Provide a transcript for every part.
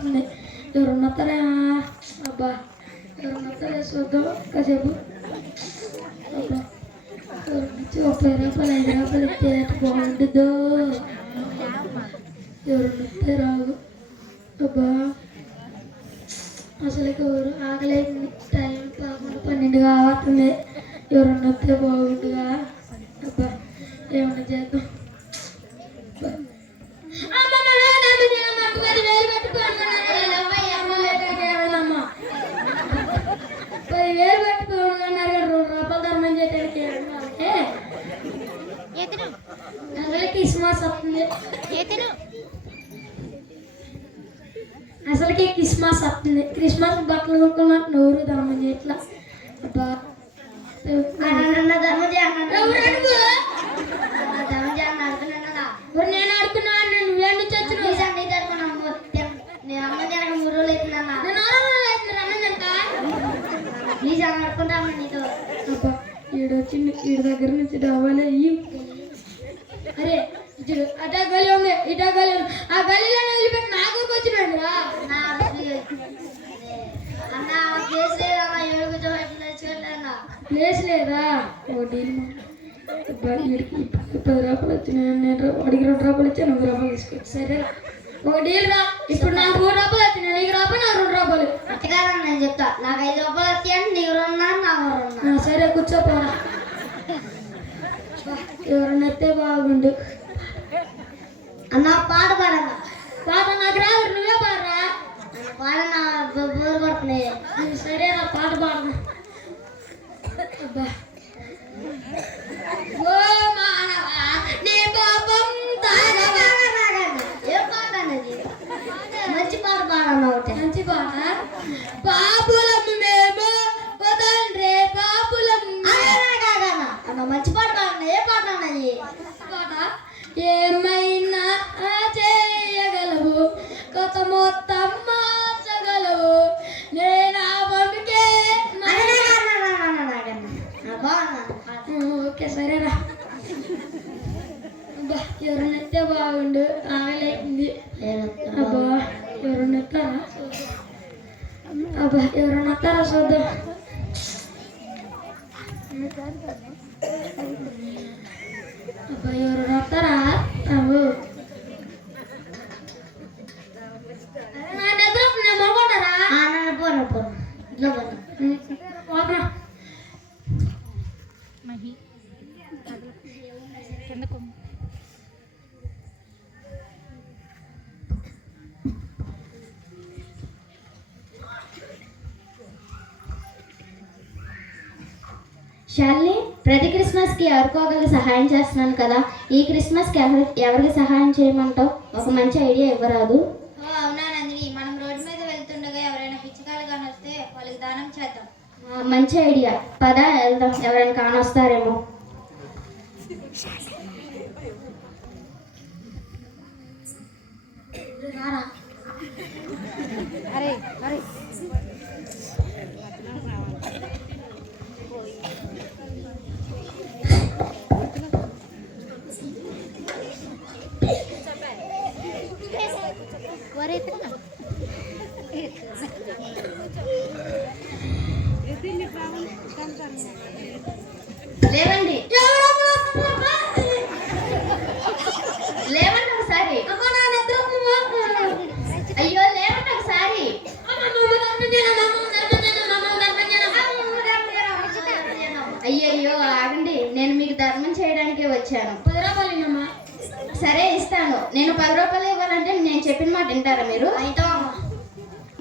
అవుతుంది. ఎవరున్నతారా అబ్బా, ఎవరున్నతారా చూద్దాం కాసేపు. అబ్బా ఎవరు నుంచి 30 రూపాయలు 5 రూపాయలు ఇస్తే బాగుంటుందో. ఎవరున్నతే రావు. అబ్బా అసలు ఎవరు ఆగలేదు. టైం 11, 12 కావుతుంది. ఎవరున్నతే బాగుంటుందా. అబ్బా ఏమన్నా చేద్దాం. 10,000 పెట్టుకోమన్నారు. 2 రూపాయలు ధర్మం చేయడానికి అసలు క్రిస్మస్ వస్తుంది. అసలుకి క్రిస్మస్ వస్తుంది. క్రిస్మస్ బట్టలు కొనుక్కున్నట్టు నోరు ధర్మం చేయట్లా. అబ్బా నేను ఆడుకున్నాను. నువ్వే నుంచి వచ్చినావు. ఈడొచ్చింది. ఈడ దగ్గర నుంచి డబ్బాలు అయ్యి అరే అటా గలి ఉంది, ఇటా గలి ఉంది. ఆ గలిలో వదిలిపెట్టి నా ఊరికి వచ్చినాడురా. ప్లేస్ లేదా? ఒకటి 10 రూపాయలు వచ్చినాయి. నేను వాడికి 2 రూపాయలు ఇచ్చాను. 1 రూపాయలు తీసుకోవచ్చు. సరేరా ఒక డీల్ రా. ఇప్పుడు నాకు 3 రూపాయలు వచ్చినాయి. నీకు రూపాయలు, నాకు 2 రూపాయలు. అట్టగానే నేను చెప్తా. నాకు 5 రూపాయలు వచ్చాయంటే నీకు 2, నాకు 2. సరే కూర్చోపోరా. ఎవరన్నైతే బాగుండు. అన్న పాట పాడన్నా. పాట నాకు రాదు. నువ్వే పాడరా. పాడనా బోరు కొడుతున్నాయి. సరే నా పాట పాడనా. అబ్బా ఓ మానవా నీ పాపం తాగవా. ఏ పాట అనేది? మంచి పాట పాడన్నా. ఒకటి మంచి పాట. పాపులము మేము వదండ్రే పాపులము. అన్న మంచి పాట పాడన్నా. ఏ పాట అన్నది? పాట ఏమైనా చేయగలవు, కొత్త మొత్తం మార్చగలవు. నేను పంపికే ఓకే సరేరా. అబ్బా ఎవరినైతే బాగుండు. ఆగలేంది. అబ్బా ఎవరినెత్తారా. అబ్బా ఎవరినెత్తారా చూద్దాం. అబ్బా ఎవరు వస్తారా. అవు నా నిద్ర నేను మొదలుకుంటారా. నన్ను పోరా పో ఇట్లా పోరా. శాలిని, ప్రతి క్రిస్మస్కి ఎవరికోగలరు సహాయం చేస్తున్నాను కదా. ఈ క్రిస్మస్కి ఎవరికి సహాయం చేయమంటావు? ఒక మంచి ఐడియా ఇవ్వరాదు? అవునా నందిని, మనం రోడ్డు మీద వెళ్తుండగా ఎవరైనా పిచ్చికాలు కానొస్తే వాళ్ళకి దానం చేద్దాం. మంచి ఐడియా. పద వెళ్దాం. ఎవరైనా కానొస్తారేమో. అరే అరే లేవండి, లేవండి ఒకసారి. అయ్యో లేవండి ఒకసారి. అయ్యయ్యో ఆగండి, నేను మీకు ధర్మం చేయడానికే వచ్చాను. 10 రూపాయలు. సరే ఇస్తాను. నేను 10 రూపాయలు ఇవ్వాలంటే నేను చెప్పిన మాట వింటారా మీరు?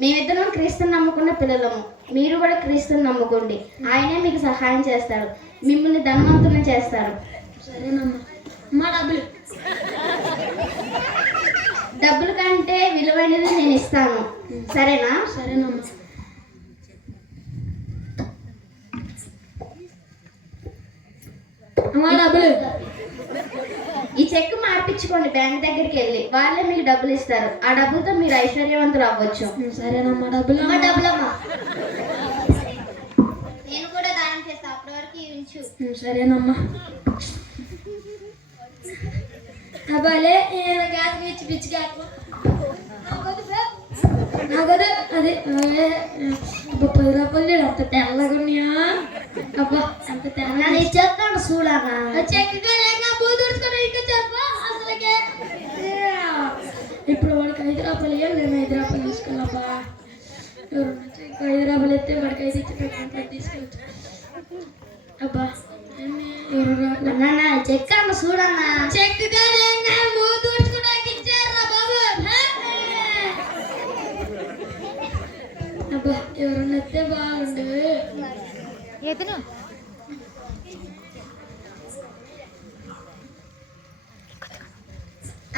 మేమిద్దరం క్రీస్తుని నమ్ముకున్న పిల్లలము. మీరు కూడా క్రీస్తుని నమ్ముకోండి. ఆయనే మీకు సహాయం చేస్తాడు, మిమ్మల్ని ధనవంతులను చేస్తారు. సరేనమ్మా. మా డబ్బుల కంటే విలువైనది నేను ఇస్తాను. సరేనా? సరేనమ్మా. అమ్మా డబ్బులు. ఈ చెక్ మార్పించుకోండి బ్యాంక్ దగ్గరికి వెళ్ళి. వాళ్ళే మీకు డబ్బులు ఇస్తారు. ఆ డబ్బులతో మీరు ఐశ్వర్యవంతులు అవ్వచ్చు. సరేనమ్మా. డబ్బులు డబ్బులమ్మా. నేను కూడా దానం చేస్తా. అప్పటి వరకు ఉంచు. సరేనమ్మా. అబ్బాలే గ్యాస్ పిచ్చి పిచ్చి గ్యాస్ నాకు అదే అదే అబ్బా 10 రూపాయలు అంత తెల్లగా ఉన్నాయా అబ్బా అంత తెల్ల నేను చెప్తాను చూడనా చెక్కగా లేక బూదుడుచుకొని ఇంకా చెప్పా అసలుకే ఇప్పుడు వాడికి 5 రూపాయలు ఇవ్వాలి నేను 5 రూపాయలు తీసుకెళ్ళబ్బా ఎవరు 5 రూపాయలు ఎత్తే వాడికి 5 ఇచ్చి తీసుకెళ్ళచ్చు అబ్బా ఎవరు చెక్కమ్మ చూడన్నా చెక్కగా లేక బూదుడుచుకోవడానికి ఇచ్చారా బాబు అబ్బా ఎవరన్నా ఎత్తే బాగుండు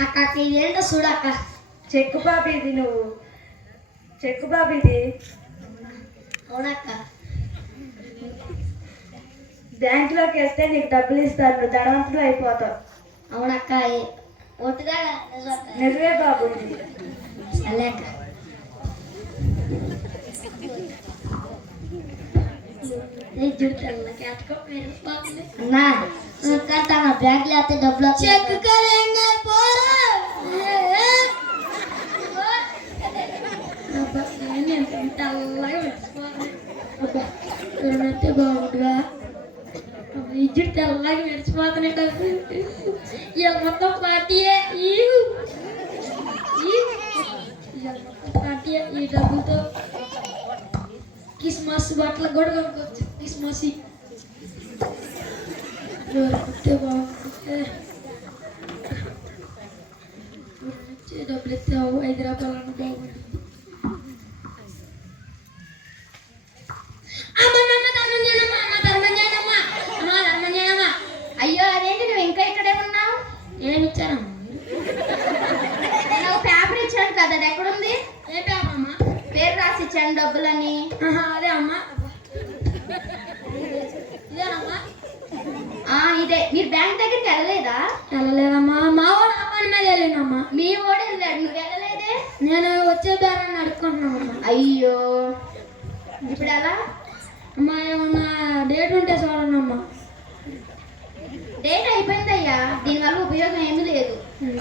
అక్క ఇదేంటో చూడక్క చెక్కు బాబు ఇది నువ్వు చెక్కు బాబు ఇది అవునక్క బ్యాంకులోకి వెళ్తే నీకు డబ్బులు ఇస్తారు నువ్వు ధనవంతులు అయిపోతావు అవునక్క ఒట్టుగా నిజమే బాబు ఇది సరే అక్క అన్నా చెక్క నా బ్యాంక్ లేకపోతే డబ్బులు చెక్ కరేంగా పోరా అబ్బా నేను తెల్లగా మెరిసిపోతుంది అబ్బా ఎవరైతే బాగుండుగా ఇజ్జుడు తెల్లగా మెరిసిపోతున్నాయి కదా ఇవాళ మొత్తం పార్టీయే ఇవాళ మొత్తం పార్టీయే ఈ డబ్బులతో క్రిస్మస్ బట్టలు కూడా కొనుక్కోవచ్చు క్రిస్మస్ ఎవరైతే బాగుంటుంది డబ్బులు ఇస్తే 5 రూపాయలన్నా బాగుంటుంది అయ్యో అదేంటి నువ్వు ఇంకా ఇక్కడే ఉన్నావు ఏమి ఇచ్చారమ్మా నేను పేపర్ ఇచ్చాను కదా అది ఎక్కడుంది ఏ పేపర్ అమ్మా పేరు రాసి ఇచ్చాను డబ్బులని అదే అమ్మా ఇదేనమ్మా ఇదే మీరు బ్యాంక్ దగ్గరికి వెళ్ళలేదా వెళ్ళలేదమ్మా మా వాడు ఆ పని మీద వెళ్ళినమ్మా మీ ఓడి వెళ్ళాడు నువ్వు వెళ్ళలేదే నేను వచ్చే బేరాన్ని అడుక్కుంటున్నామమ్మా అయ్యో ఇప్పుడు ఎలా అమ్మా ఏమన్నా డేట్ ఉంటే చూడండమ్మా డేట్ అయిపోయిందయ్యా దీనివల్ల ఉపయోగం ఏమీ లేదు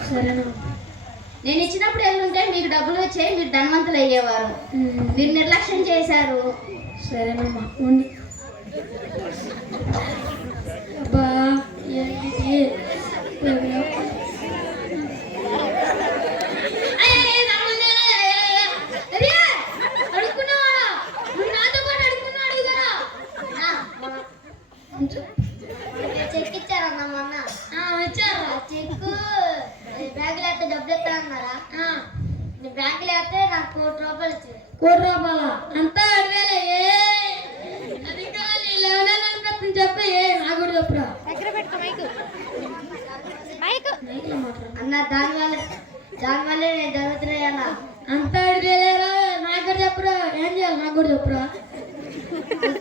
సరేనమ్మా నేను ఇచ్చినప్పుడు వెళ్ళుంటే మీకు డబ్బులు వచ్చాయి మీరు ధనవంతులు అయ్యేవారు మీరు నిర్లక్ష్యం చేశారు సరేనమ్మా ఉండి అబ్బా ఏంటి అడుక్కున్నావాడా నువ్వు నాతో పాటు అడుక్కున్నాడు కదా చెక్ ఇచ్చారన్నా మొన్న వచ్చారా చెక్కు బ్యాంకులో అయితే డబ్బులు ఇస్తానన్నారా బ్యాంకులో అయితే నాకు 1 కోటి రూపాయలు ఇచ్చారు 1 కోటి రూపాయల అంతా 2,000 అది కాదు 11 అనిపిస్తుంది చెప్పు నాకు కూడా చెప్పురా మైక్లో మాట్లాడు అన్న దానివల్లే నేను జరుగుతున్నాయన్నా అంతా 2,000 నాకు కూడా చెప్పురా ఏం చేయాలి నాకు కూడా చెప్పురా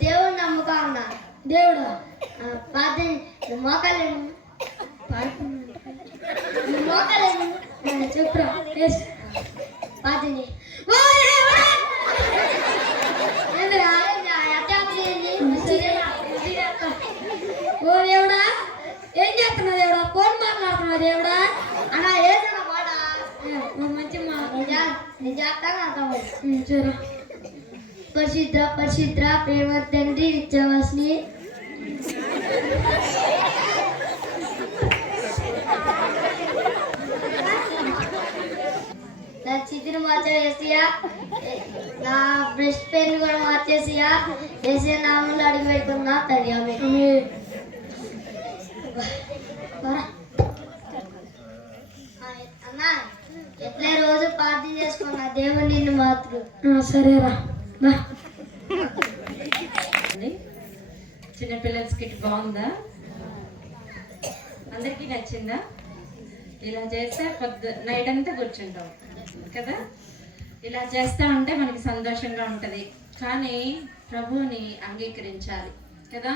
దేవుడు నమ్మకం అన్న దేవుడా పాత మోకాలేము మోకాలేము చెప్పురా పాతని ఓ దేవుడా ఏం చేస్తున్నావు దేవుడా ఫోన్ మాట్లాడుతున్నావు దేవుడా అన్న ఏదన్నా కూడా మంచి మా నేను చేస్తాను అర్థం సరే పరిశుద్ర పరిశుద్ర ప్రేమ తండ్రి నిత్యవాసిని నా చితిని మార్చేసియా నా బ్రష్ పెన్ కూడా మార్చేసియా వేసే నామంలో అడిగి పెట్టుకున్నా తండ్రి అన్న ఎట్లా రోజు ప్రార్థన చేసుకున్నా దేవుడు నిన్ను మాత్రం సరేరా చిన్నపిల్లల స్కిట్ బాగుందా? అందరికీ నచ్చిందా? ఇలా చేస్తే నైట్ అంతా కూర్చుంటాం కదా. ఇలా చేస్తా ఉంటే మనకి సంతోషంగా ఉంటుంది. కానీ ప్రభువుని అంగీకరించాలి కదా.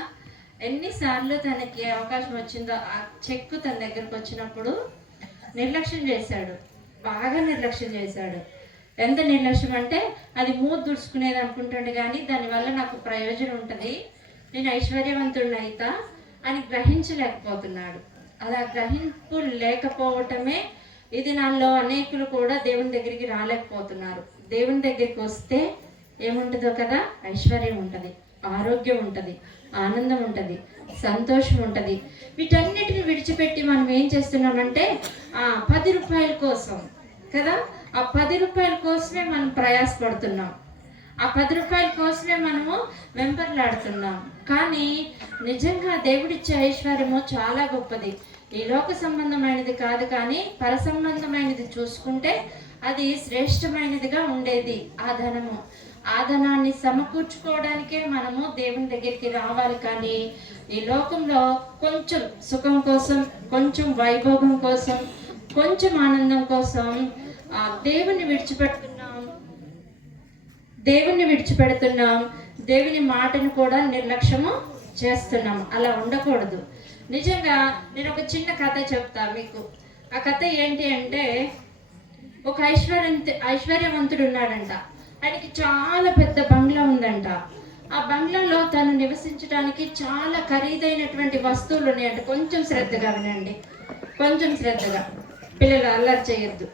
ఎన్నిసార్లు తనకి అవకాశం వచ్చిందో ఆ చెక్కు తన దగ్గరకు వచ్చినప్పుడు నిర్లక్ష్యం చేశాడు, బాగా నిర్లక్ష్యం చేశాడు. ఎంత నిర్లక్ష్యం అంటే అది మూత దుడుచుకునేది అనుకుంటుండే కానీ దానివల్ల నాకు ప్రయోజనం ఉంటుంది, నేను ఐశ్వర్యవంతుడిని అయితా అని గ్రహించలేకపోతున్నాడు. అలా గ్రహింపు లేకపోవటమే ఇది నాలో అనేకులు కూడా దేవుని దగ్గరికి రాలేకపోతున్నారు. దేవుని దగ్గరికి వస్తే ఏముంటుందో కదా, ఐశ్వర్యం ఉంటుంది, ఆరోగ్యం ఉంటుంది, ఆనందం ఉంటుంది, సంతోషం ఉంటుంది. వీటన్నిటిని విడిచిపెట్టి మనం ఏం చేస్తున్నామంటే ఆ 10 రూపాయల కోసం కదా, ఆ 10 రూపాయల కోసమే మనం ప్రయాసపడుతున్నాం, ఆ 10 రూపాయల కోసమే మనము వెంపర్లాడుతున్నాం. కానీ నిజంగా దేవుడిచ్చే ఐశ్వర్యము చాలా గొప్పది. ఈ లోక సంబంధమైనది కాదు, కానీ పర సంబంధమైనది చూసుకుంటే అది శ్రేష్టమైనదిగా ఉండేది. ఆ ధనాన్ని సమకూర్చుకోవడానికే మనము దేవుని దగ్గరికి రావాలి. కానీ ఈ లోకంలో కొంచెం సుఖం కోసం, కొంచెం వైభోగం కోసం, కొంచెం ఆనందం కోసం దేవుని విడిచిపెడుతున్నాం, దేవుని మాటను కూడా నిర్లక్ష్యము చేస్తున్నాం. అలా ఉండకూడదు. నిజంగా నేను ఒక చిన్న కథ చెప్తా మీకు. ఆ కథ ఏంటి అంటే, ఒక ఐశ్వర్యవంతుడు ఉన్నాడంట. ఆయనకి చాలా పెద్ద బంగ్లా ఉందంట. ఆ బంగ్లాలో తను నివసించడానికి చాలా ఖరీదైనటువంటి వస్తువులు ఉన్నాయంట. కొంచెం శ్రద్ధగా వినండి, కొంచెం శ్రద్ధగా, పిల్లలు అల్లరి చేయొద్దు.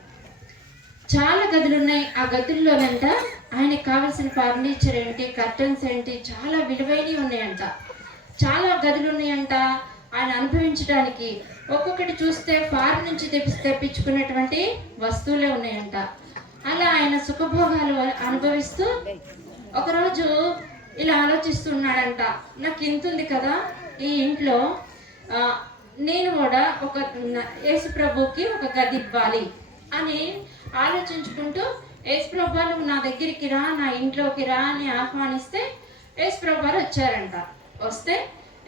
చాలా గదులు ఉన్నాయి. ఆ గదుల్లోనంట ఆయనకి కావాల్సిన ఫర్నిచర్ ఏంటి, కర్టన్స్ ఏంటి, చాలా విలువైనవి ఉన్నాయంట. చాలా గదులు ఉన్నాయంట ఆయన అనుభవించడానికి. ఒక్కొక్కటి చూస్తే ఫారెన్ నుంచి తెప్పించుకునేటువంటి వస్తువులే ఉన్నాయంట. అలా ఆయన సుఖభోగాలు అనుభవిస్తూ ఒకరోజు ఇలా ఆలోచిస్తున్నాడంట, నాకు ఇంత ఉంది కదా ఈ ఇంట్లో, నేను కూడా ఒక యేసు ప్రభుకి ఒక గది ఇవ్వాలి అని ఆలోచించుకుంటూ, యేసు ప్రభు నువ్వు నా దగ్గరికి రా, నా ఇంట్లోకి రా అని ఆహ్వానిస్తే యేసు ప్రభు వచ్చారంట. వస్తే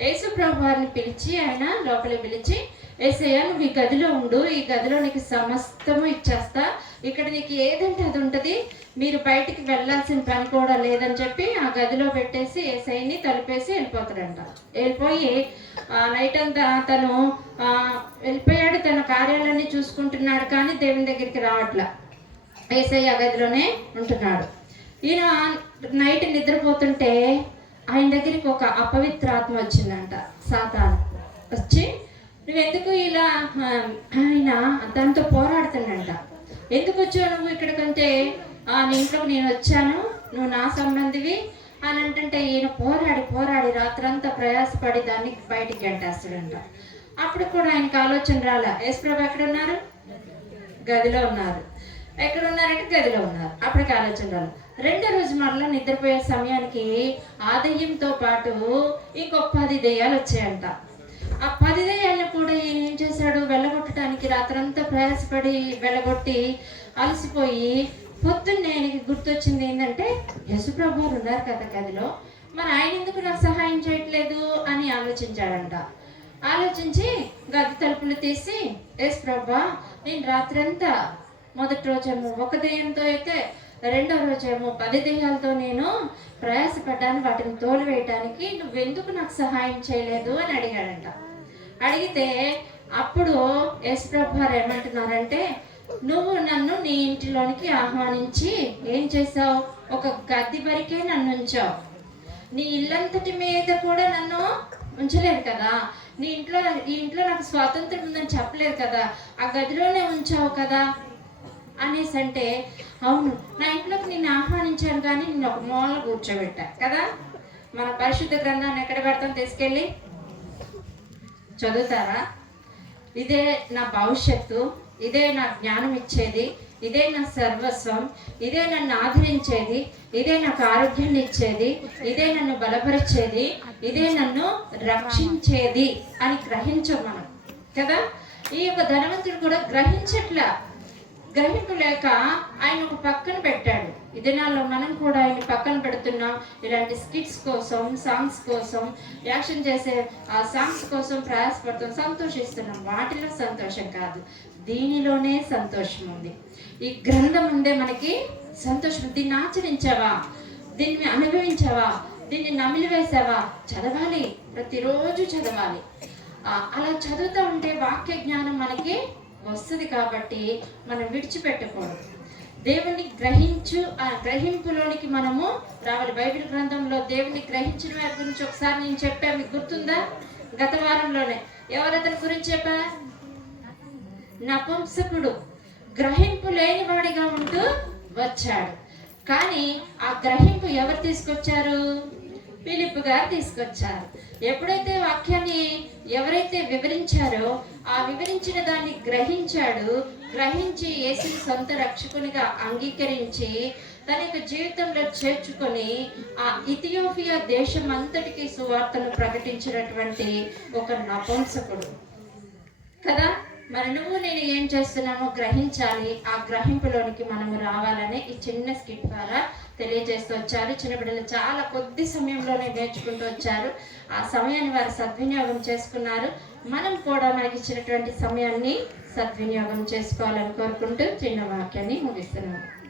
యేసు ప్రభువారిని పిలిచి, ఆయన లోపలికి పిలిచి, యేసయ్య నువ్వు ఈ గదిలో ఉండు, ఈ గదిలో నీకు సమస్తము ఇచ్చేస్తా, ఇక్కడ నీకు ఏదంటే అది ఉంటుంది, మీరు బయటికి వెళ్ళాల్సిన పని కూడా లేదని చెప్పి ఆ గదిలో పెట్టేసి యేసయ్యని తలుపేసి వెళ్ళిపోతాడంట. వెళ్ళిపోయి నైట్ అంతా తను వెళ్ళిపోయాడు, తన కార్యాలన్నీ చూసుకుంటున్నాడు, కానీ దేవుని దగ్గరికి రావట్లా. యేసయ్య ఆ గదిలోనే ఉంటున్నాడు. ఈయన నైట్ నిద్రపోతుంటే ఆయన దగ్గరికి ఒక అపవిత్రాత్మ వచ్చిందంట, సాతాను వచ్చి, నువ్వెందుకు ఇలా, ఆయన దాంతో పోరాడుతున్నాడంట. ఎందుకు వచ్చావు నువ్వు ఇక్కడికంటే, నీ ఇంట్లోకి నేను వచ్చాను, నువ్వు నా సంబంధివి అని అంటే ఈయన పోరాడి రాత్రంతా ప్రయాసపడి దాన్ని బయటికి గంటేస్తాడంట. అప్పుడు కూడా ఆయనకు ఆలోచన రాలా, యేసుప్రభు ఎక్కడున్నారు, గదిలో ఉన్నారు, ఎక్కడ ఉన్నారంటే గదిలో ఉన్నారు. అప్పటికి ఆలోచన రాలి. రెండో రోజు మరలా నిద్రపోయే సమయానికి ఆ దెయ్యంతో పాటు ఇంకొక 10 దెయ్యాలు వచ్చాయంట. ఆ 10 దెయ్యాలను కూడా ఈయన ఏం చేశాడు, వెళ్ళగొట్టడానికి రాత్రంతా ప్రయాసపడి వెళ్ళగొట్టి అలసిపోయి పొద్దున్నే ఆయనకి గుర్తొచ్చింది ఏంటంటే, యేసుప్రభు ఉన్నారు కదా గదిలో, మరి ఆయన ఎందుకు నాకు సహాయం చేయట్లేదు అని ఆలోచించాడంట. ఆలోచించి గది తలుపులు తీసి, యేసుప్రభు నేను రాత్రంతా మొదటి రోజేమో ఒక దెయ్యంతో అయితే, రెండో రోజేమో 10 దెయ్యాలతో నేను ప్రయాసపడ్డాను, వాటిని తోలివేయటానికి నువ్వెందుకు నాకు సహాయం చేయలేదు అని అడిగాడంట. అడిగితే అప్పుడు యేసుప్రభు వారు ఏమంటున్నారంటే, నువ్వు నన్ను నీ ఇంటిలోనికి ఆహ్వానించి ఏం చేసావు, ఒక గది వరకే నన్ను ఉంచావు, నీ ఇల్లంతటి మీద కూడా నన్ను ఉంచలేదు కదా, ఈ ఇంట్లో నాకు స్వాతంత్రం ఉందని చెప్పలేదు కదా, ఆ గదిలోనే ఉంచావు కదా అనేసి అంటే, అవును నా ఇంట్లోకి నిన్ను ఆహ్వానించాను కానీ నిన్ను ఒక మూలలో కూర్చోబెట్టా కదా. మన పరిశుద్ధ గ్రంథాన్ని ఎక్కడ పెడతాం, తీసుకెళ్ళి చదువుతారా? ఇదే నా భవిష్యత్తు, ఇదే నా జ్ఞానం ఇచ్చేది, ఇదే నా సర్వస్వం, ఇదే నన్ను ఆదరించేది, ఇదే నాకు ఆరోగ్యాన్ని ఇచ్చేది, ఇదే నన్ను బలపరిచేది, ఇదే నన్ను రక్షించేది అని గ్రహించం మనం కదా. ఈ యొక్క ధనవంతుడు కూడా గ్రహింపలేక ఆయన ఒక పక్కన పెట్టాడు. ఈ దినాల్లో మనం కూడా ఆయన పక్కన పెడుతున్నాం. ఇలాంటి స్కిట్స్ కోసం, సాంగ్స్ కోసం, యాక్షన్ చేసే ఆ సాంగ్స్ కోసం ప్రయాసపడుతున్నాం, సంతోషిస్తున్నాం. వాటిలో సంతోషం కాదు, దీనిలోనే సంతోషం ఉంది. ఈ గ్రంథం ఉందే మనకి సంతోషం. దీన్ని ఆచరించావా, దీన్ని అనుభవించావా, దీన్ని నమిలివేసావా? చదవాలి, ప్రతిరోజు చదవాలి. అలా చదువుతూ ఉంటే వాక్య జ్ఞానం మనకి వస్తుంది. కాబట్టి మనం విడిచిపెట్టకూడదు. దేవుని గ్రహింపులోనికి మనము రావాలి. బైబిల్ గ్రంథంలో దేవుని గ్రహించిన వారి గురించి ఒకసారి నేను చెప్పా, మీకు గుర్తుందా? గత వారంలోనే ఎవరతని గురించి చెప్పా? నపుంసకుడు, గ్రహింపు లేని వాడిగా ఉంటూ వచ్చాడు. కానీ ఆ గ్రహింపు ఎవరు తీసుకొచ్చారు? ఫిలిప్ గారు తీసుకొచ్చారు. ఎప్పుడైతే వాక్యాన్ని ఎవరైతే వివరించారో ఆ వివరించిన దాన్ని గ్రహించి యేసుని సొంత రక్షకునిగా అంగీకరించి తన యొక్క జీవితంలో చేర్చుకొని ఆ ఇథియోపియా దేశం అంతటికి సువార్తను ప్రకటించినటువంటి ఒక నపుంసకుడు కదా. మరి నువ్వు నేను ఏం చేస్తున్నామో గ్రహించాలి. ఆ గ్రహింపులోనికి మనము రావాలని ఈ చిన్న స్కిట్ ద్వారా తెలియజేస్తూ వచ్చారు. చిన్న బిడ్డలు చాలా కొద్ది సమయంలోనే నేర్చుకుంటూ వచ్చారు. ఆ సమయాన్ని వారు సద్వినియోగం చేసుకున్నారు. మనం కూడా మనకి ఇచ్చినటువంటి సమయాన్ని సద్వినియోగం చేసుకోవాలని కోరుకుంటూ చిన్న వాక్యాన్ని ముగిస్తున్నాము.